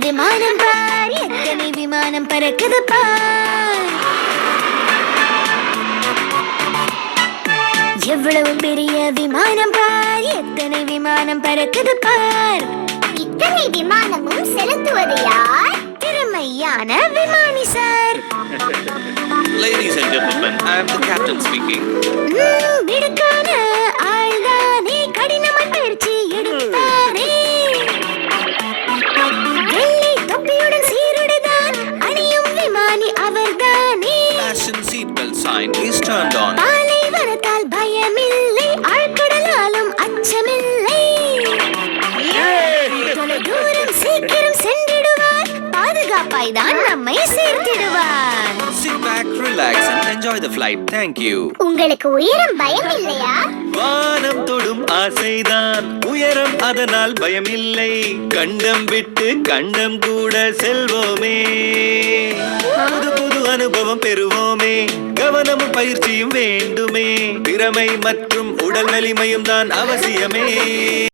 விமானம் பார், எத்தனை விமானம் பறக்குது பார். எவ்வளவு பெரிய விமானம் பார், எத்தனை விமானம் பறக்குது பார். இத்தனை விமானமும் செலுத்துவது யார்? திறமையான விமானி sir. Ladies and gentlemen, I am the captain speaking. மிடுக்கான ஆள்தானே, கடினமாய் பயிற்சி எடுப்பாரே. வெள்ளை தொப்பியுடன் சீருடைதான் அணியும் விமானி அவர்தானே. Fasten seatbelt sign is turned on. பாலைவனத்தால் பயமில்லை, ஆழ்கடலாலும் அச்சமில்லை. தொலை தூரம் சீக்கிரம் சென்றிடுவார், பாதுகாப்பாய் தான் நம்மை சேர்த்திடுவார். Sit back, relax and enjoy the flight. Thank you. உங்களுக்கு உயரம் பயம் இல்லையா? வானம் தொடும் ஆசைதான் உயரம், அதனால் பயமில்லை. கண்டம் விட்டு கண்டம் கூட செல்வோமே, புது புது அனுபவம் பெறுவோமே. கவனமும் பயிற்சியும் வேண்டுமே, திறமை மற்றும் உடல் வலிமையும் தான் அவசியமே.